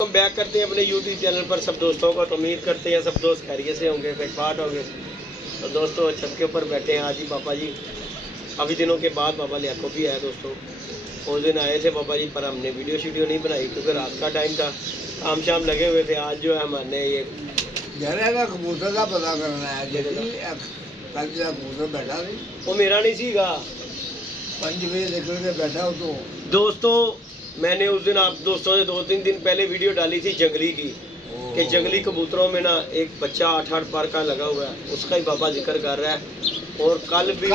हम बैक करते हैं अपने यूट्यूब चैनल पर सब दोस्तों को। तो उम्मीद करते हैं सब दोस्त खैरियत से होंगे, फिटफाट होंगे। तो दोस्तों छत के ऊपर बैठे हैं आज ही बाबा जी। काफ़ी दिनों के बाद बाबा लियाको भी आया दोस्तों। उस दिन आए थे बाबा जी, पर हमने वीडियो नहीं बनाई क्योंकि रात का टाइम था, काम शाम लगे हुए थे। आज जो है हमने ये कबूतर का पता करना है। कबूतर बैठा नहीं, वो मेरा नहीं सीगा 5 बजे निकल के बैठा हो। तो दोस्तों मैंने उस दिन आप दोस्तों से 2-3 दिन पहले वीडियो डाली थी जंगली की, कि जंगली कबूतरों में ना एक बच्चा 8 पर का लगा हुआ है, उसका ही बाबा जिक्र कर रहा है। और कल भी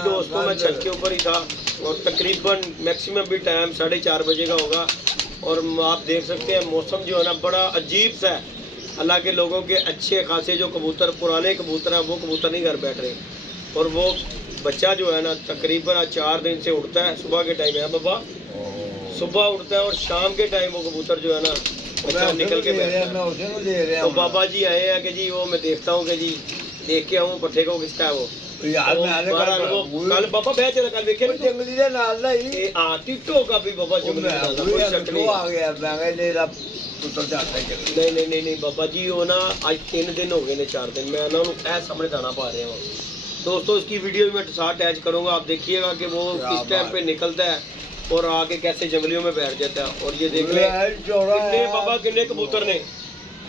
दोस्तों मैं छत के ऊपर ही था और तकरीबन मैक्सिमम भी टाइम 4:30 बजे का होगा। और आप देख सकते हैं मौसम जो है ना बड़ा अजीब सा है। हालांकि लोगों के अच्छे खासे जो कबूतर पुराने कबूतर हैं वो कबूतर नहीं घर बैठ रहे, और वो बच्चा जो है ना तकरीबन 4 दिन से उड़ता है। सुबह के टाइम है बाबा, सुबह उड़ता है और शाम के टाइम वो कबूतर जो है ना बच्चा निकल के बैठता है। तो बाबा जी आए हैं कि जी वो मैं देखता हूँ कि जी देख के आऊँ पट्ठे को किसका है वो। कल बाबा बैठ कल देखे जंगली दे नाल दा ही टिट्टो का भी बाबा जंगली आ गया। नहीं बाबा जी वो ना आज 3 दिन हो गए ने 4 दिन मैं ना उन्होंने सामने दाना पा रहे हैं दोस्तों। इसकी वीडियो भी मैं साथ अटैच करूंगा, आप देखिएगा कि वो किस टाइम पे निकलता है और आके कैसे जंगलियों में बैठ जाता है। और ये देख ले कितने बाबा कितने कबूतर ने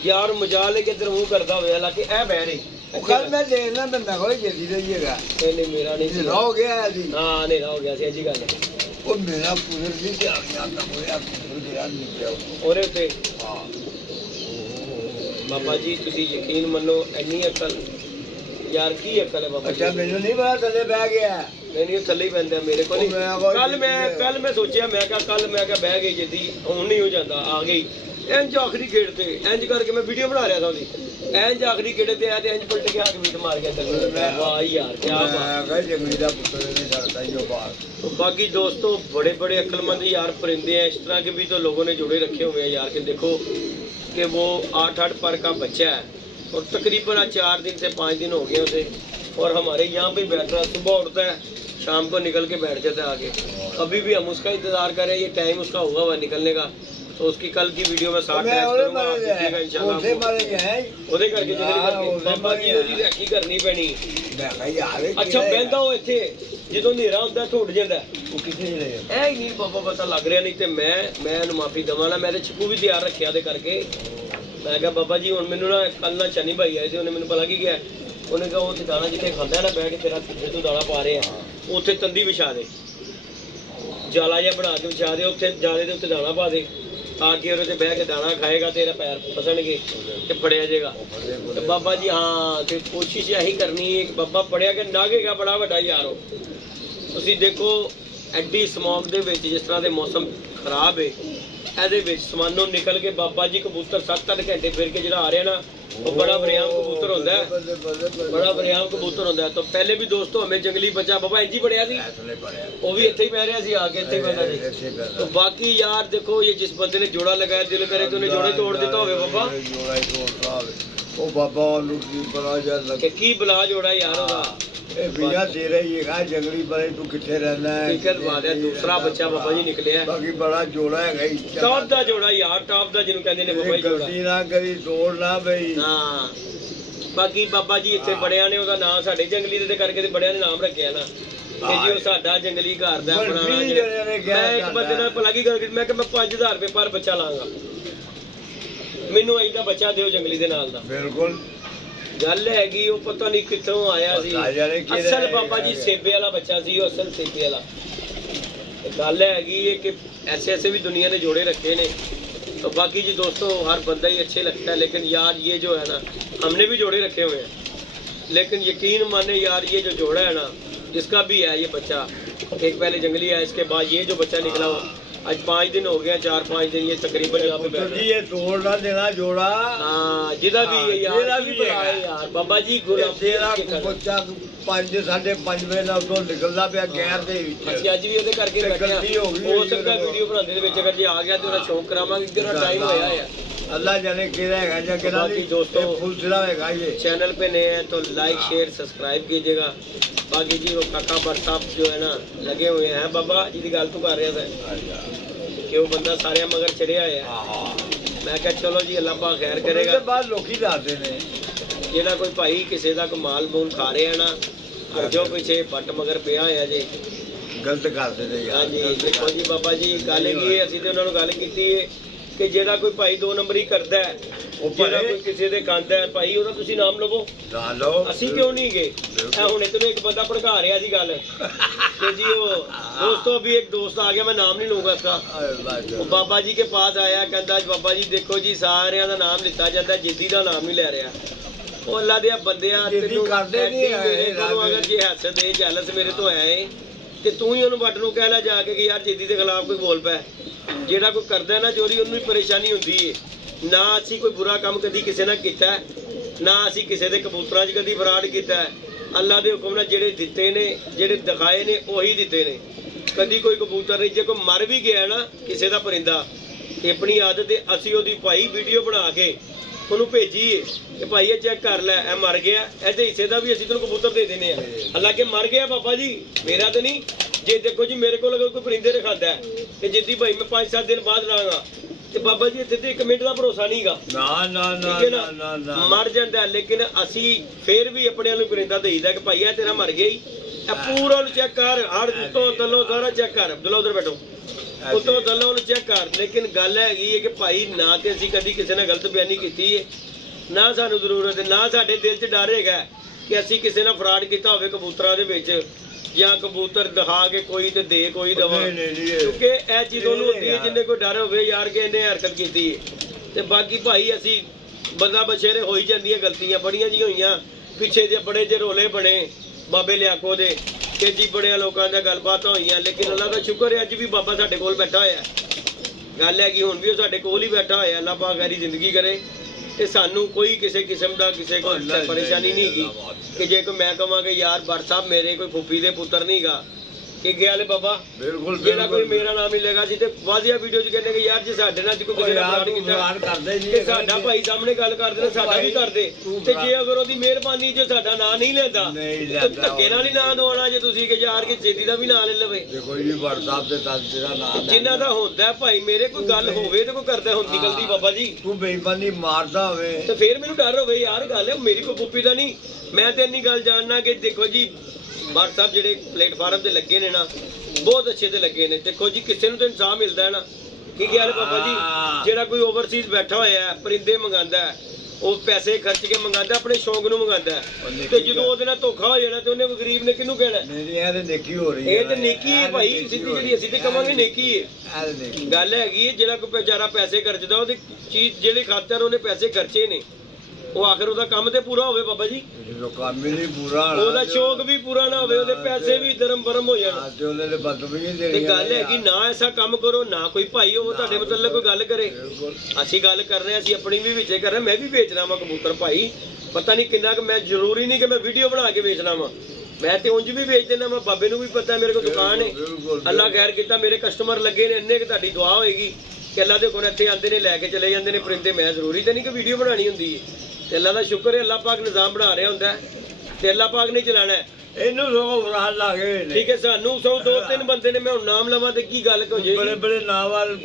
यार मजाल है कि इधर मुंह करता हुआ, हालांकि ए बह रही कल मैं देखना मैं कोई जल्दी रहिएगा। नहीं मेरा नहीं हो गया है जी। हां नहीं हो गया सी जी गल ਉਹ ਮੇਰਾ ਪੂਰੇ ਨਹੀਂ ਤੇ ਆ ਗਿਆ ਤਾਂ ਹੋਇਆ ਪੂਰੇ ਯਾਰ ਨਿਕਲਿਆ ਉਹਦੇ ਉੱਤੇ। ਹਾਂ ਬਾਬਾ ਜੀ ਤੁਸੀਂ ਯਕੀਨ ਮੰਨੋ ਇੰਨੀ ਅਕਲ यार की अकल है बाबा। अच्छा मैंने नहीं पता थले बह गया। नहीं थले ही पैंदा मेरे को नहीं। कल मैं सोचा मैं क्या बह गई जल्दी हुन नहीं हो जाता आ गई इंज आखिरी गेट ते इंज करके मैं वीडियो बना रहा था ओदी इंज आखिरी गेट ते आया ते इंज पलट के आके मीट मार के अंदर। वाह यार क्या बात है, जंगली दा पुत्र ने छड़ता ही जो बात। तो बाकी दोस्तों बड़े अक्लमंद यार परिंदे हैं, इस तरह के भी तो लोगों ने जोड़े रखे हुए हैं यार कि देखो कि वो 8 पर का बच्चा है और तकरीबन 4 दिन से 5 दिन हो गए उसे, और हमारे यहाँ पे बैठ रहा है। सुबह उठता है शाम को निकल के बैठ जाता है आगे। अभी भी हम उसका इंतजार कर रहे हैं, ये टाइम उसका हुआ हुआ निकलने का। तो उसकी कल की वीडियो में साथ इंशाल्लाह इंशाल्लाह करके बाबा जी ਉਹਦੀ ਰੈਕੀ ਕਰਨੀ ਪੈਣੀ। अच्छा बहता हो इत्थे ਜਦੋਂ ਹਨੇਰਾ ਹੁੰਦਾ ਟੁੱਟ ਜਾਂਦਾ ਉਹ ਕਿੱਥੇ ਚਲੇ ਜਾਂਦਾ ਇਹ ਹੀ ਨਹੀਂ ਬਾਬਾ ਪਤਾ ਲੱਗ ਰਿਹਾ। ਨਹੀਂ ਤੇ ਮੈਂ ਇਹਨੂੰ ਮਾਫੀ ਦਵਾਂ ਨਾ, ਮੈਂ ਤੇ ਛਿੱਕੂ ਵੀ ਤਿਆਰ ਰੱਖਿਆ ਦੇ ਕਰਕੇ। मैं कहा बाबा जी ਹੁਣ ਮੈਨੂੰ ਨਾ ਕੱਲ ਨਾ ਚੰਨੀ ਭਾਈ ਆਏ ਸੀ, ਉਹਨੇ ਮੈਨੂੰ ਪਤਾ ਕੀ ਕਿਹਾ, ਉਹਨੇ ਕਹਾ ਉੱਥੇ ਦਾਣਾ ਜਿੱਥੇ ਖਾਂਦਾ ਨਾ ਬਹਿ ਕੇ ਤੇਰਾ ਜਿੱਥੇ ਤੂੰ ਦਾਣਾ ਪਾ ਰਹੇ ਆ ਉੱਥੇ ਤੰਦੀ ਵਿਛਾ ਦੇ, ਜਾਲਾ ਜਿਹਾ ਬਣਾ ਕੇ ਵਿਛਾ ਦੇ, ਉੱਥੇ ਜਾਲੇ ਦੇ ਉੱਤੇ ਦਾਣਾ ਪਾ ਦੇ ਤਾਂ ਕਿ ਉਹਦੇ ਤੇ ਬਹਿ ਕੇ ਦਾਣਾ ਖਾਏਗਾ, ਤੇਰਾ ਪੈਰ ਫਸਣਗੇ ਤੇ ਫੜਿਆ ਜਾਏਗਾ। ਤੇ ਬਾਬਾ ਜੀ ਹਾਂ ਤੇ ਕੋਸ਼ਿਸ਼ ਇਹੀ ਕਰਨੀ ਹੈ ਕਿ ਬਾਬਾ ਫੜਿਆ ਕਿ ਨਾਗੇਗਾ ਬੜਾ ਵੱਡਾ ਯਾਰ। ਉਹ ਤੁਸੀਂ ਦੇਖੋ ਐਡੀ ਸਮੌਗ ਦੇ ਵਿੱਚ ਜਿਸ ਤਰ੍ਹਾਂ ਦੇ ਮੌਸਮ ਖਰਾਬ ਹੈ ਇਹਦੇ ਵਿੱਚ ਸਮਾਨੋਂ ਨਿਕਲ ਕੇ ਬਾਬਾ ਜੀ ਕਬੂਤਰ 7-8 ਘੰਟੇ ਫਿਰ ਕੇ ਜਿਹੜਾ ਆ ਰਿਹਾ ਨਾ वो बड़ा बरियाम कबूतर होता है, बड़ा बरियाम कबूतर होता है। तो पहले भी दोस्तों हमें जंगली बच्चा बाबा इंजी पड़िया सी वो भी इत्थे ही पै रहा सी आके इत्थे पैंदा जी। तो बाकी यार देखो ये जिस बंदे ने जोड़ा लगाया दिल करे तो उन्हें जोड़े तोड़ देता होवे बाबा। ओ बाबा लुटी बड़ा यार की बला जोड़ा यार ओदा ए बिया तेरा ही है जंगली बड़े तू किथे रहना है। ठीक बात है, दूसरा बच्चा बाबा जी निकले है। बाकी बड़ा जोड़ा है गई टॉप दा जोड़ा यार, टॉप दा जिन्हों कहंदे ने बाबा जी जोड़ा गलती ना करी तोड़ ना भई। हां बाकी बाबा जी इत्थे बड़िया ने ओदा नाम साडे जंगली दे करके ते बड़िया ने नाम रखिया ना कि जी ओ साडा जंगली घर दा बना। मैं एक बंदे नाल भला की गल मैं कि मैं 5000 रुपए पर बच्चा लांगा, मैनू अई दा बच्चा दिओ जंगली दे नाल दा। बिल्कुल गल हैगी वो पता नहीं कितों आया सी। असल बाबा जी सेबे वाला बच्चा सी, असल सेबे वाला। गल हैगी है कि ऐसे भी दुनिया ने जोड़े रखे ने। तो बाकी जी दोस्तों हर बंदा ही अच्छे लगता है, लेकिन यार ये जो है ना हमने भी जोड़े रखे हुए हैं, लेकिन यकीन माने यार ये जो जोड़ा है ना जिसका भी है ये बच्चा, एक पहले जंगली है, इसके बाद ये जो बच्चा निकला वो आज 5 दिन हो गया, 4-5 दिन ये तकरीबन यहाँ पे बैठा। ये तोड़ ना देना जोड़ा। हाँ जिदा भी है यार बाबा जी तेरा बच्चा 5-5:30 बजे ना तो निकलदा पिया गैर दे विच। ਅਸੀਂ ਅੱਜ ਵੀ ਉਹਦੇ ਕਰਕੇ ਬੈਠੇ ਆ, ਹੋ ਸਕਦਾ ਵੀਡੀਓ ਬਣਾਉਂਦੇ ਦੇ ਵਿੱਚ ਅਗਰ ਜੇ ਆ ਗਿਆ ਤੇ ਉਹਦਾ ਸ਼ੌਂਕ ਕਰਾਵਾਂਗੇ ਕਿ ਉਹਦਾ टाइम होया है। अल्लाह जाने किधर है या किधर नहीं। दोस्तों फुल सिरा है ये चैनल पे नए हैं तो लाइक शेयर सब्सक्राइब कीजिएगा। बाकी जी वो काका पर साहब जो है ना लगे हुए हैं बाबा जी की गल तो कर रहे थे ਕਿ ਉਹ ਬੰਦਾ ਸਾਰਿਆਂ ਮਗਰ ਚੜਿਆ ਆ। ਮੈਂ ਕਿਹਾ ਚਲੋ ਜੀ ਅੱਲਾਹ ਪਾਕ ਖੈਰ ਕਰੇਗਾ। ਬਾਅਦ ਲੋਕੀ ਦੱਸਦੇ ਨੇ ਜਿਹੜਾ ਕੋਈ ਭਾਈ ਕਿਸੇ ਦਾ ਕੋਈ ਮਾਲ ਮੂਲ ਖਾ ਰਿਹਾ ਨਾ, ਜੋ ਪਿੱਛੇ ਪੱਟ ਮਗਰ ਪਿਆ ਹੋਇਆ ਜੇ, ਗਲਤ ਕਰਦੇ ਨੇ ਯਾਰ। ਹਾਂਜੀ ਦੇਖੋ ਜੀ ਬਾਬਾ ਜੀ ਗੱਲ ਕੀ ਹੈ, ਅਸੀਂ ਤੇ ਉਹਨਾਂ ਨੂੰ ਗੱਲ ਕੀਤੀ ਹੈ ਕਿ ਜਿਹੜਾ ਕੋਈ ਭਾਈ 2 ਨੰਬਰੀ ਕਰਦਾ ਹੈ, ਜਿਹੜਾ ਕੋਈ ਕਿਸੇ ਦੇ ਖਾਂਦਾ ਹੈ ਭਾਈ, ਉਹਦਾ ਤੁਸੀਂ ਨਾਮ ਲਵੋ ਨਾ ਲਓ। ਅਸੀਂ ਕਿਉਂ ਨਹੀਂ ਗਏ? ਇਹ ਹੁਣ ਇਤਨੇ ਇੱਕ ਬੰਦਾ ਭੜਕਾ ਰਿਹਾ ਸੀ ਗੱਲ कि जी वो दोस्तों अभी एक दोस्त आ गया, मैं नाम नहीं लूंगा इसका, वो बाबा जी के पास आया, कहता बाबा जी देखो जी सारिਆਂ ਦਾ ਨਾਮ ਲਿੱਤਾ ਜਾਂਦਾ, ਜਿੱਦੀ ਦਾ ਨਾਮ ਨਹੀਂ ਲੈ ਰਿਹਾ। ਉਹ ਅੱਲਾ ਦੇ ਬੰਦਿਆ ਤੈਨੂੰ ਕਰਦੇ ਨਹੀਂ ਮੇਰੇ ਕੋਲੋਂ ਅਗਰ ਜੇ ਹੱਸਦ ਹੈ ਜੈਲਸ ਮੇਰੇ ਤੋਂ ਹੈ ਤੇ ਤੂੰ ਹੀ ਉਹਨੂੰ ਵੱਡ ਨੂੰ ਕਹਿ ਲੈ ਜਾ ਕੇ ਕਿ ਯਾਰ ਜਿੱਦੀ ਦੇ ਖਿਲਾਫ ਕੋਈ ਬੋਲ ਪੈ। ਜਿਹੜਾ ਕੋਈ ਕਰਦਾ ਨਾ ਚੋਰੀ ਉਹਨੂੰ ਹੀ ਪਰੇਸ਼ਾਨੀ ਹੁੰਦੀ ਹੈ। ਨਾ ਅਸੀਂ ਕੋਈ ਬੁਰਾ ਕੰਮ ਕਦੀ ਕਿਸੇ ਨਾਲ ਕੀਤਾ, ਨਾ ਅਸੀਂ ਕਿਸੇ ਦੇ ਕਬੂਤਰਾਂ 'ਚ ਕਦੀ ਫਰਾਡ ਕੀਤਾ। ਅੱਲਾ ਦੇ ਹੁਕਮ ਨਾਲ ਜਿਹੜੇ ਦਿੱਤੇ ਨੇ, ਜਿਹੜੇ ਦਿਖਾਏ ਨੇ ਉਹੀ ਦਿੱਤੇ ਨੇ। ਕਦੀ ਕੋਈ ਕਬੂਤਰ ਨਹੀਂ, ਜੇ ਕੋਈ ਮਰ ਵੀ ਗਿਆ ਨਾ ਕਿਸੇ ਦਾ ਪਰਿੰਦਾ, ਆਪਣੀ ਆਦਤ ਹੈ ਅਸੀਂ ਉਹਦੀ ਭਾਈ ਵੀਡੀਓ ਬਣਾ ਕੇ ਉਹਨੂੰ ਭੇਜੀਏ ਕਿ ਭਾਈ ਇਹ ਚੈੱਕ ਕਰ ਲੈ, ਇਹ ਮਰ ਗਿਆ, ਇਹਦੇ ਹਿੱਸੇ ਦਾ ਵੀ ਅਸੀਂ ਤੈਨੂੰ ਕਬੂਤਰ ਦੇ ਦੇਣੇ ਆ। ਹਾਲਾਂਕਿ ਮਰ ਗਿਆ ਬਾਬਾ ਜੀ, ਮੇਰਾ ਤਾਂ ਨਹੀਂ। ਜੇ ਦੇਖੋ ਜੀ ਮੇਰੇ ਕੋਲ ਅਗਰ ਕੋਈ ਪਰਿੰਦੇ ਰਖਾਂਦਾ ਹੈ ਤੇ ਜਿੱਦੀ ਭਾਈ ਮੈਂ 5-7 ਦਿਨ ਬਾਅਦ ਲਾਂਗਾ ਤੇ ਬਾਬਾ ਜੀ ਇੱਥੇ ਤੇ 1 ਮਿੰਟ ਦਾ ਭਰੋਸਾ ਨਹੀਂਗਾ। ਨਾ ਮਰ ਜਾਂਦਾ। ਲੇਕਿਨ ਅਸੀਂ ਫੇਰ ਵੀ ਆਪਣੇ ਨੂੰ ਪਰਿੰਦਾ ਦੇਈਦਾ ਕਿ ਭਾਈ ਇਹ ਤੇਰਾ ਮਰ ਗਿਆ ਹੀ, ਇਹ ਪੂਰਾ ਨੂੰ ਚੈੱਕ ਕਰ, ਹਰ ਉੱਤੋਂ ਥੱਲੋਂ ਸਾਰਾ ਚੈੱਕ ਕਰ। ਅਬਦੁੱਲਾ ਉਧਰ ਬੈਠੋ, ਉੱਤੋਂ ਥੱਲੋਂ ਨੂੰ ਚੈੱਕ ਕਰ। ਲੇਕਿਨ ਗੱਲ ਹੈਗੀ ਹੈ ਕਿ ਭਾਈ ਨਾ ਤੇ ਅਸੀਂ ਕਦੀ ਕਿਸੇ ਨਾਲ ਗਲਤ ਬਿਆਨੀ ਕੀਤੀ ਹੈ, ਨਾ ਸਾਨੂੰ ਜ਼ਰੂਰਤ ਹੈ, ਨਾ ਸਾਡੇ ਦਿਲ 'ਚ ਡਰ ਹੈਗਾ ਕਿ ਅਸੀਂ ਕਿਸੇ ਨਾਲ ਫਰਾਡ ਕੀਤਾ ਹੋਵੇ ਕਬੂਤਰਾਂ ਦੇ ਵਿੱਚ, ਜਾਂ ਕਬੂਤਰ ਦਿਖਾ ਕੇ ਕੋਈ ਤੇ ਦੇ ਕੋਈ ਦਵਾ। ਕਿਉਂਕਿ ਇਹ ਚੀਜ਼ ਉਹਨੂੰ ਹੁੰਦੀ ਹੈ ਜਿੰਨੇ ਕੋਈ ਡਰ ਹੋਵੇ ਯਾਰ ਕਿ ਇਹਨੇ ਹਰਕਤ ਕੀਤੀ ਹੈ। ਤੇ ਬਾਕੀ ਭਾਈ ਅਸੀਂ ਬੰਦਾ ਬਸ਼ੇਰੇ ਹੋਈ ਜਾਂਦੀਆਂ ਗਲਤੀਆਂ ਬੜੀਆਂ ਜੀ ਹੋਈਆਂ। ਪਿੱਛੇ ਜੇ ਬੜੇ ਜੇ ਰੋਲੇ ਬਣੇ ਬਾਬੇ ਲਿਆਕੋ ਦੇ ਕਿ ਜੀ ਬੜਿਆਂ ਲੋਕਾਂ ਦਾ ਗੱਲਬਾਤ ਹੋਈਆਂ। ਲੇਕਿਨ ਅੱਲਾ ਦਾ ਸ਼ੁਕਰ ਹੈ ਅੱਜ ਵੀ ਬਾਬਾ ਸਾਡੇ ਕੋਲ ਬੈਠਾ ਹੋਇਆ। ਗੱਲ ਹੈ ਕਿ ਹੁਣ ਵੀ ਉਹ ਸਾਡੇ ਕੋਲ ਹੀ ਬੈਠਾ ਹੋਇਆ। ਅੱਲਾ ਪਾਕ ਸਾਰੀ ਜ਼ਿੰਦਗੀ ਕਰੇ ਤੇ ਸਾਨੂੰ ਕੋਈ ਕਿਸੇ ਕਿਸਮ ਦਾ ਕਿਸੇ ਕੋਲ ਪਰੇਸ਼ਾਨੀ ਨਹੀਂ ਹੈਗੀ ਕਿ ਜੇ ਕੋਈ ਮੈਂ ਕਹਾਂਗੇ ਯਾਰ ਬਰ ਸਾਹਿਬ ਮੇਰੇ ਕੋਈ ਫੁੱਫੀ ਦੇ ਪੁੱਤਰ ਨਹੀਂਗਾ ਕਿ ਗਿਆ ਲੈ ਬਾਬਾ ਬਿਲਕੁਲ ਜਿਹੜਾ ਕੋਈ ਮੇਰਾ ਨਾਮ ਹੀ ਲੇਗਾ ਸੀ ਤੇ ਵਾਜ਼ਿਆ ਵੀਡੀਓ 'ਚ ਕਹਿੰਦੇ ਕਿ ਯਾਰ ਜੇ ਸਾਡੇ ਨਾਲ ਕੋਈ ਕਿਸੇ ਦਾ ਫਰਾਡ ਕੀਤਾ ਕਿ ਸਾਡਾ ਭਾਈ ਸਾਹਮਣੇ ਗੱਲ ਕਰਦੇ ਨੇ ਸਾਡਾ ਵੀ ਕਰਦੇ ਤੇ ਜੇ ਅਗਰ ਉਹਦੀ ਮਿਹਰਬਾਨੀ ਜੇ ਸਾਡਾ ਨਾਂ ਨਹੀਂ ਲੈਂਦਾ ਧੱਕੇ ਨਾਲ ਹੀ ਨਾਂ ਦਵਾਉਣਾ ਜੇ ਤੁਸੀਂ ਕਿ ਯਾਰ ਕਿ ਜੇਦੀ ਦਾ ਵੀ ਨਾਂ ਲੈ ਲਵੇ। ਦੇਖੋ ਜੀ ਬਰ ਸਾਹਿਬ ਦੇ ਤਦ ਦਾ ਨਾਮ ਜਿਨ੍ਹਾਂ ਦਾ ਹੁੰਦਾ ਭਾਈ ਮੇਰੇ ਕੋਈ ਗੱਲ ਹੋਵੇ ਤੇ ਕੋਈ ਕਰਦਾ ਹੁੰਦੀ ਗਲਤੀ ਬਾਬਾ ਜੀ ਤੂੰ ਬੇਈਮਾਨੀ ਮਾਰਦਾ ਹੋਵੇ ਤੇ ਫੇਰ ਮੈਨੂੰ ਡਰ ਹੋਵੇ ਯਾਰ ਗੱਲ ਹੈ ਮੇਰੀ ਕੋਈ ਫੁੱਫੀ ਦਾ ਨਹੀਂ। ਮੈਂ ਤੇ ਇੰਨੀ ਗੱਲ ਜਾਣਨਾ ਕਿ ਦੇਖੋ ਜੀ ਬਾਰ ਸਾਹਿਬ ਜਿਹੜੇ ਪਲੇਟਫਾਰਮ ਤੇ ਲੱਗੇ ਨੇ ਨਾ ਬਹੁਤ ਅੱਛੇ ਤੇ ਲੱਗੇ ਨੇ। ਦੇਖੋ ਜੀ ਕਿਸੇ ਨੂੰ ਤਾਂ ਇਨਸਾਫ ਮਿਲਦਾ ਹੈ ਨਾ ਕੀ ਗੱਲ ਬਾਬਾ ਜੀ। ਜਿਹੜਾ ਕੋਈ ਓਵਰਸੀਜ਼ ਬੈਠਾ ਹੋਇਆ ਹੈ ਪਰਿੰਦੇ ਮੰਗਾਉਂਦਾ ਹੈ, ਉਹ ਪੈਸੇ ਖਰਚ ਕੇ ਮੰਗਾਉਂਦਾ, ਆਪਣੇ ਸ਼ੌਂਕ ਨੂੰ ਮੰਗਾਉਂਦਾ ਤੇ ਜਦੋਂ ਉਹਦੇ ਨਾਲ ਧੋਖਾ ਹੋ ਜਾਣਾ ਤੇ ਉਹਨੇ ਗਰੀਬ ਨੇ ਕਿਹਨੂੰ ਕਹਿਣਾ ਇਹ ਤੇ ਨੇਕੀ ਹੋ ਰਹੀ ਹੈ। ਇਹ ਤੇ ਨੇਕੀ ਹੈ ਭਾਈ ਸਿੱਧੀ ਜਿਹੜੀ ਅਸੀਂ ਤੇ ਕਵਾਂਗੇ ਨੇਕੀ ਹੈ। ਗੱਲ ਹੈਗੀ ਹੈ ਜਿਹੜਾ ਕੋਈ ਵਿਚਾਰਾ ਪੈਸੇ ਖਰਚਦਾ ਉਹਦੀ ਚੀਜ਼ ਜਿਹੜੇ ਖਾਤਰ ਉਹਨੇ ਪੈਸੇ ਖਰਚੇ ਨੇ ਉਹ ਆਖਰ ਉਹਦਾ ਕੰਮ ਤੇ ਪੂਰਾ ਹੋਵੇ ਬਾਬਾ ਜੀ। ਕੰਮ ਹੀ ਨਹੀਂ ਪੂਰਾ ਉਹਦਾ ਸ਼ੌਕ ਵੀ ਪੂਰਾ ਨਾ ਹੋਵੇ, ਉਹਦੇ ਪੈਸੇ ਵੀ ਦਰਮ ਬਰਮ ਹੋ ਜਾਣ ਤੇ ਗੱਲ ਹੈ ਕਿ ਨਾ ਐਸਾ ਕੰਮ ਕਰੋ ਨਾ ਕੋਈ ਭਾਈ ਉਹ ਤੁਹਾਡੇ ਮਤਲਬ ਕੋਈ ਗੱਲ ਕਰੇ। ਅਸੀਂ ਗੱਲ ਕਰ ਰਹੇ ਅਸੀਂ ਆਪਣੀ ਵੀ ਵਿੱਚੇ ਕਰ ਰਹੇ। ਮੈਂ ਵੀ ਵੇਚਣਾ ਵਾ ਕਬੂਤਰ ਭਾਈ, ਪਤਾ ਨਹੀਂ ਕਿੰਨਾ ਕਿ ਮੈਂ ਜ਼ਰੂਰੀ ਨਹੀਂ ਕਿ ਮੈਂ ਵੀਡੀਓ ਬਣਾ ਕੇ ਵੇਚਣਾ ਵਾ, ਮੈਂ ਤੇ ਉਂਝ ਵੀ ਵੇਚ ਦੇਣਾ ਵਾ। ਬਾਬੇ ਨੂੰ ਵੀ ਪਤਾ ਮੇਰੇ ਕੋਲ ਦੁਕਾਨ ਹੈ, ਅੱਲਾ ਖੈਰ ਕੀਤਾ ਮੇਰੇ ਕਸਟਮਰ ਲੱਗੇ ਨੇ ਇੰਨੇ ਕਿ ਤੁਹਾਡੀ ਦੁਆ ਹੋਏਗੀ ਕਿ ਅੱਲਾ ਦੇ ਕੋਲ ਇੱਥੇ ਆਉਂਦੇ ਨੇ ਲੈ ਕੇ ਚਲੇ ਜਾਂਦੇ ਨੇ ਪਰਿੰਦੇ। ਮੈਂ ਜ਼ਰੂਰੀ ਤਾਂ ਨਹੀਂ ਕਿ ਵੀਡੀਓ ਬਣਾਉਣੀ ਹੁੰਦੀ ਹੈ ਤੇ ਅੱਲਾ ਦਾ ਸ਼ੁਕਰ ਹੈ ਅੱਲਾ ਪਾਕ ਨਿਜ਼ਾਮ ਬਣਾ ਰਿਹਾ ਹੁੰਦਾ ਤੇ ਅੱਲਾ ਪਾਕ ਨੇ ਚਲਾਣਾ ਇਹਨੂੰ ਲੋਕ ਫਰਾਡ ਲਾ ਗਏ ਨੇ। ਠੀਕ ਹੈ ਸਾਨੂੰ 2-3 ਬੰਦੇ ਨੇ, ਮੈਂ ਹੁਣ ਨਾਮ ਲਵਾਂ ਤੇ ਕੀ ਗੱਲ ਹੋ ਜਾਏਗੀ। ਬੜੇ ਬੜੇ ਨਾਮ ਵਾਲ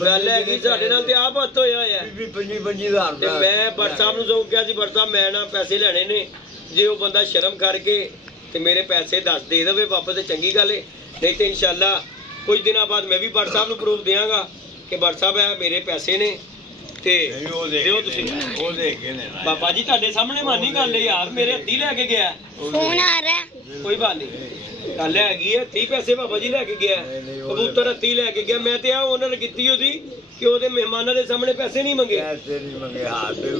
ਗੱਲ ਹੈਗੀ ਸਾਡੇ ਨਾਲ ਤੇ ਆਪ ਹੱਥ ਹੋਇਆ ਹੋਇਆ 25,000 ਤੇ ਮੈਂ ਬਰ ਸਾਹਿਬ ਨੂੰ ਸਗੋਂ ਕਿਹਾ ਸੀ ਬਰ ਸਾਹਿਬ ਮੈਂ ਨਾ ਪੈਸੇ ਲੈਣੇ ਨੇ, ਜੇ ਉਹ ਬੰਦਾ ਸ਼ਰਮ ਕਰਕੇ ਤੇ ਮੇਰੇ ਪੈਸੇ ਦੱਸ ਦੇ ਦੇਵੇ ਵਾਪਸ ਤੇ ਚੰਗੀ ਗੱਲ ਹੈ, ਨਹੀਂ ਤੇ ਇਨਸ਼ਾਅੱਲਾ ਕੁਝ ਦਿਨਾਂ ਬਾਅਦ ਮੈਂ ਵੀ ਬਰ ਸਾਹਿਬ ਨੂੰ ਪ੍ਰੂਫ ਦਿਆਂਗਾ ਕਿ ਬਰ ਸਾਹਿਬ ਹੈ ਮੇਰੇ ਪੈਸੇ ਨੇ ਤੇ ਦਿਓ ਤੁਸੀਂ। ਉਹ ਦੇ ਕੇ ਨੇ ਬਾਬਾ ਜੀ ਤੁਹਾਡੇ ਸਾਹਮਣੇ ਮਾਨੀ ਗੱਲ ਹੈ ਯਾਰ, ਮੇਰੇ ਹੱਥੀ ਲੈ ਕੇ ਗਿਆ ਫੋਨ ਆ ਰਿਹਾ ਕੋਈ ਬਾਤ ਨਹੀਂ। ਗੱਲ ਹੈਗੀ ਹੈ 30 ਪੈਸੇ ਬਾਬਾ ਜੀ ਲੈ ਕੇ ਗਿਆ, ਕਬੂਤਰ ਹੱਥੀ ਲੈ ਕੇ ਗਿਆ। ਮੈਂ ਤੇ ਆ ਉਹਨਾਂ ਨੇ ਕੀਤੀ ਉਹਦੀ ਕਿ ਉਹਦੇ ਮਹਿਮਾਨਾਂ ਦੇ ਸਾਹਮਣੇ ਪੈਸੇ ਨਹੀਂ ਮੰਗੇ।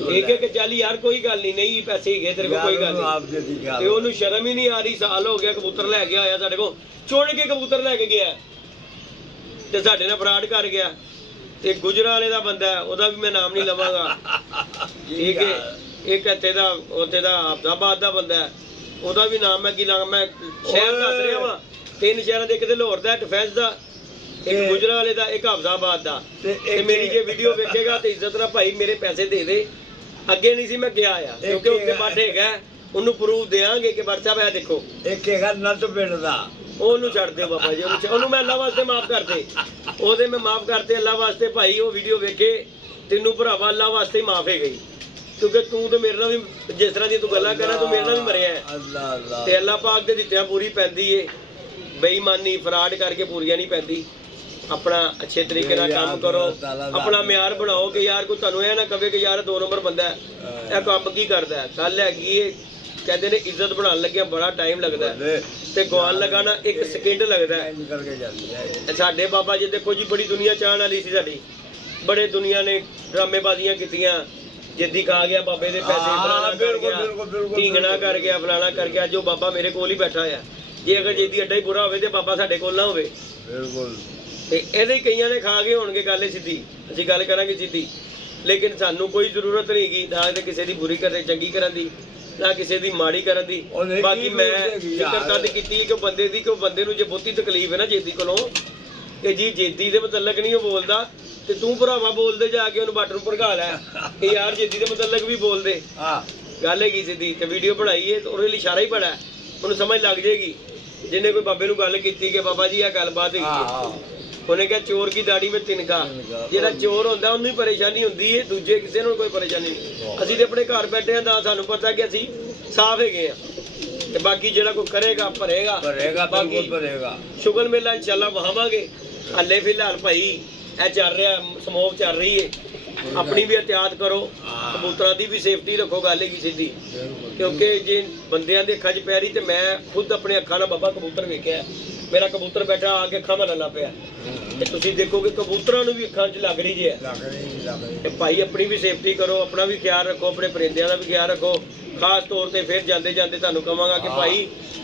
ਠੀਕ ਹੈ ਕਿ ਚੱਲ ਯਾਰ ਕੋਈ ਗੱਲ ਨਹੀਂ ਪੈਸੇ ਹੀ ਗਏ ਤੇਰੇ ਕੋਲ ਕੋਈ ਗੱਲ ਨਹੀਂ। ਤੇ ਉਹਨੂੰ ਸ਼ਰਮ ਹੀ ਨਹੀਂ ਆ ਰਹੀ, ਸਾਲ ਹੋ ਗਿਆ ਕਬੂਤਰ ਲੈ ਕੇ ਆਇਆ ਸਾਡੇ ਕੋਲ, ਚੁਣ ਕੇ ਕਬੂਤਰ ਲੈ ਕੇ ਗਿਆ ਤੇ ਸਾਡੇ ਨਾਲ ਫਰਾਡ ਕਰ ਗਿਆ। ਤੇ ਗੁਜਰਾਂ ਵਾਲੇ ਦਾ ਬੰਦਾ ਉਹਦਾ ਵੀ ਮੈਂ ਨਾਮ ਨਹੀਂ ਲਵਾਂਗਾ। ਠੀਕ ਹੈ ਇੱਕ ਇੱਥੇ ਦਾ ਉੱਥੇ ਦਾ ਅਹਿਮਦਾਬਾਦ ਦਾ ਬੰਦਾ ਉਹਦਾ ਵੀ ਨਾਮ ਮੈਂ ਕੀ ਲਾਂਗਾ, ਮੈਂ ਸ਼ਹਿਰ ਦੱਸ ਰਿਹਾ ਵਾਂ 3 ਸ਼ਹਿਰਾਂ ਦੇ, ਇੱਕ ਤੇ ਲਾਹੌਰ ਦਾ ਡਿਫੈਂਸ ਦਾ, ਇੱਕ ਗੁਜਰਾਂ ਵਾਲੇ ਦਾ, ਇੱਕ ਅਹਿਮਦਾਬਾਦ ਦਾ। ਤੇ ਮੇਰੀ ਜੇ ਵੀਡੀਓ ਵੇਖੇਗਾ ਤੇ ਇੱਜ਼ਤ ਨਾਲ ਭਾਈ ਮੇਰੇ ਪੈਸੇ ਦੇ ਦੇ। ਅੱਗੇ ਨਹੀਂ ਸੀ ਮੈਂ ਗਿਆ ਆ ਕਿਉਂਕਿ ਉੱਥੇ ਬਾਠ ਹੈਗਾ, ਉਹਨੂੰ ਪ੍ਰੂਫ ਦੇਾਂਗੇ ਕਿ ਬਰ ਸਾਹਿਬ ਇਹ ਦੇਖੋ। ਇੱਕ ਹੈਗਾ ਨੱਤ ਪਿੰਡ ਦਾ ਉਹਨੂੰ ਛੱਡ ਦਿਓ ਬਾਬਾ ਜੀ, ਉਹਨੂੰ ਮੈਂ ਅੱਲਾ ਵਾਸਤੇ ਮਾਫ ਕਰਦੇ, ਉਹਦੇ ਮੈਂ ਮਾਫ ਕਰਤੇ ਅੱਲਾ ਵਾਸਤੇ। ਭਾਈ ਉਹ ਵੀਡੀਓ ਵੇਖੇ, ਤੈਨੂੰ ਭਰਾਵਾ ਅੱਲਾ ਵਾਸਤੇ ਹੀ ਮਾਫ ਹੈ ਗਈ, ਕਿਉਂਕਿ ਤੂੰ ਤੇ ਮੇਰੇ ਨਾਲ ਵੀ ਜਿਸ ਤਰ੍ਹਾਂ ਦੀ ਤੂੰ ਗੱਲਾਂ ਕਰਾਂ ਤੂੰ ਮੇਰੇ ਨਾਲ ਵੀ ਮਰਿਆ ਹੈ। ਤੇ ਅੱਲਾ ਪਾਕ ਦੇ ਦਿੱਤਿਆਂ ਪੂਰੀ ਪੈਂਦੀ ਏ, ਬੇਈਮਾਨੀ ਫਰਾਡ ਕਰਕੇ ਪੂਰੀਆਂ ਨਹੀਂ ਪੈਂਦੀ। अपना अच्छे तरीके ना काम करो, अपना म्यार बनाओ कि यार कोई तुहानू यह ना कहे कि यार 2 नंबर बंदा है, यह काम की करता है। गल हैगी कहते ने इज्जत बना लगे बड़ा टाइम लगता है ते गवान लगाना 1 सेकंड लगता है। साडे बाबा जी देखो जी बड़ी दुनिया चाहन वाली सी साडी, बड़े दुनिया ने ड्रामेबाजियां कीतियां, जिद्दी खा गया बाबे दे पैसे, फलाना कर गया, ढींगना कर गया, फलाना कर गया। जो बाबा मेरे कोल ही बैठा है, जे अगर जिद्दी अड्डा ही बुरा होवे ते बाबा साडे कोल ना होवे। बिल्कुल कई ने खा गए होंगे, गल सीधी असीं गल करांगे सीधी, लेकिन सानू कोई जरूरत नहीं हैगी ना ते किसी दी बुरी करन चंगी करन दी, ना किसी दी माड़ी करन दी। बाकी मैं जिक्र तद कीती कि बंदे दी कि बंदे नूं जे बहुती तकलीफ है ना जेदी कोलों कि जी जेदी दे मतलब नहीं बोलदा ते तू भरावा बोल दे जाके उन्हें बट नूं भड़का लै कि यार जेदी दे मतलब भी बोल दे। गल हैगी सीधी ते वीडियो बनाई है तो उहदे लई इशारा ही बड़ा है, उन्हें समझ लग जाएगी। जिन्हें कोई बाबे नूं गल कीती कि बाबा जी यह गलबात हैगी, उन्हें कहा चोर की दाढ़ी में तिनका, जिहड़ा चोर होंदा उन्हें परेशानी होंदी है, दूजे किसी नूं कोई परेशानी नहीं। असीं ते अपने घर बैठे हां तां सानूं पता कि असीं साफ हैगे आ ते बाकी जिहड़ा कोई करेगा भरेगा, बिल्कुल भरेगा। शुगर मेला इंशाअल्लाह वहावांगे। हल्ले फिलहाल भाई यह चल रहा समोक चल रही है, अपनी भी एहतियात करो, कबूतरां दी भी सेफ्टी रखो। गल हैगी सीधी, क्योंकि जे बंदियां दे अखां 'च पै रही ते मैं खुद अपने अखां नाल बाबा कबूतर वेखिआ, मेरा कबूतर बैठा आके अखां मारन लग पिया ते तुसीं देखो कि कबूतरां नूं भी अखां 'च लग रही है। ते भाई अपनी भी सेफ्टी करो, अपना भी ख्याल रखो, अपने परिंदियां दा भी ख्याल रखो। खास तौर ते फिर जांदे जांदे तुहानूं कहांगा कि भाई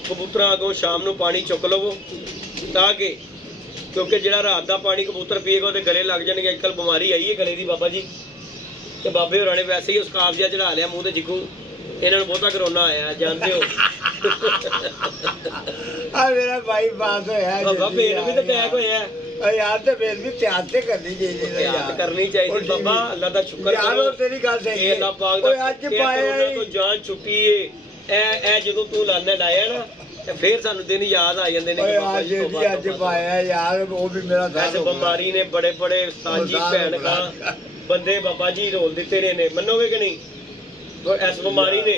कबूतरां अगों शाम नूं पानी चुक लवो, ताकि क्योंकि जिहड़ा रात दा पानी कबूतर पीएगा तो गले लग जाएंगे। अजकल बीमारी आई है गले की बाबा जी, ते बाबे होरां ने वैसे ही स्काफ जिहा चढ़ा लिया मूँह ते जिगू, इन्हां नूं बहुता करोना आया जानते हो। मेरा भाई बात होया बाबा पेट भी तो अटैक होया यार, ते फिर भी त्याग ते करनी चाहिए, याद करनी चाहिए बाबा। अल्लाह दा शुक्र करो, तेरी गल सही है। अल्लाह पाक दा अज पाया तो जान छुट्टी है। ए जदों तू लाया ना ते फिर सानू दिन याद आ जांदे ने कि बाबा जी अज पाया यार, वो भी मेरा था। इस बीमारी ने बड़े बड़े साजी भैन का बंदे बाबा जी रोल दिते ने, मनोगे कि नहीं? इस बीमारी ने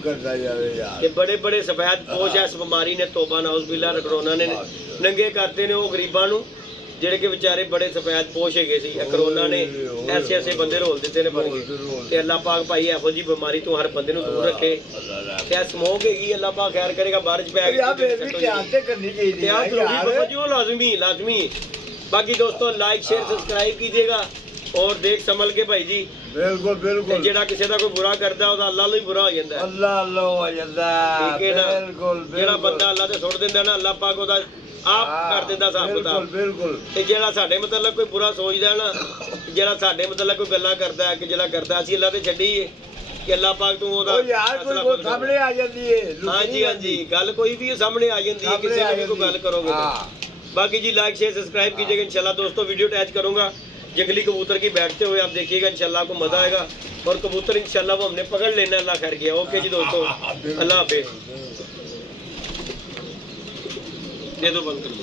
करता यार, बड़े बड़े सफेद पोश इस बीमारी ने तौबा नाउज़ बिल्लाह करोना ने नंगे करते ने वो गरीबां नूं, जेड़े के बेचारे बड़े सफेद पोश है सी। करोना ने ऐसे ऐसे बंदे रोल दिते ने बन के। अल्लाह पाक भाई एहो जी बीमारी तो हर बंदे नूं दूर रखे। क्या स्मोक हैगी, अल्लाह पाक खैर करेगा। बारिश पै गई लाजमी। बाकी दोस्तों लाइक शेयर सब्सक्राइब कीजिएगा और देख संभल के भाई जी। बिल्कुल बिल्कुल, जेड़ा किसी का कोई बुरा करता है अल्लाह ही बुरा हो जाता है। अल्लाह हो जाता है, ठीक है ना। बिल्कुल जेड़ा बंदा अल्लाह ते सुट दिंदा ना, अल्लाह पाक ओदा आप कर दिंदा हिसाब किताब। बिल्कुल। ते जेड़ा साडे मतलब कोई बुरा सोचदा ना, जेड़ा साडे मतलब कोई गल्लां करदा है कि जेड़ा करदा असीं अल्लाह ते छड्डीए कि अल्लाह पाक तू ओदा यार कोई सामने आ जाती है। हां जी गल कोई भी सामने आ जाती है, किसी ने भी कोई गल करोगे तो। बाकी जी लाइक शेयर सब्सक्राइब कीजिएगा इंशाल्लाह। दोस्तों वीडियो अटैच करूंगा जंगली कबूतर की बैठते हुए, आप देखिएगा इंशाल्लाह आपको मजा आएगा। और कबूतर इंशाल्लाह वो हमने पकड़ लेना, अल्लाह खैर किया। ओके जी दोस्तों, अल्लाह हाफिज़। दे दो बंद कर दो।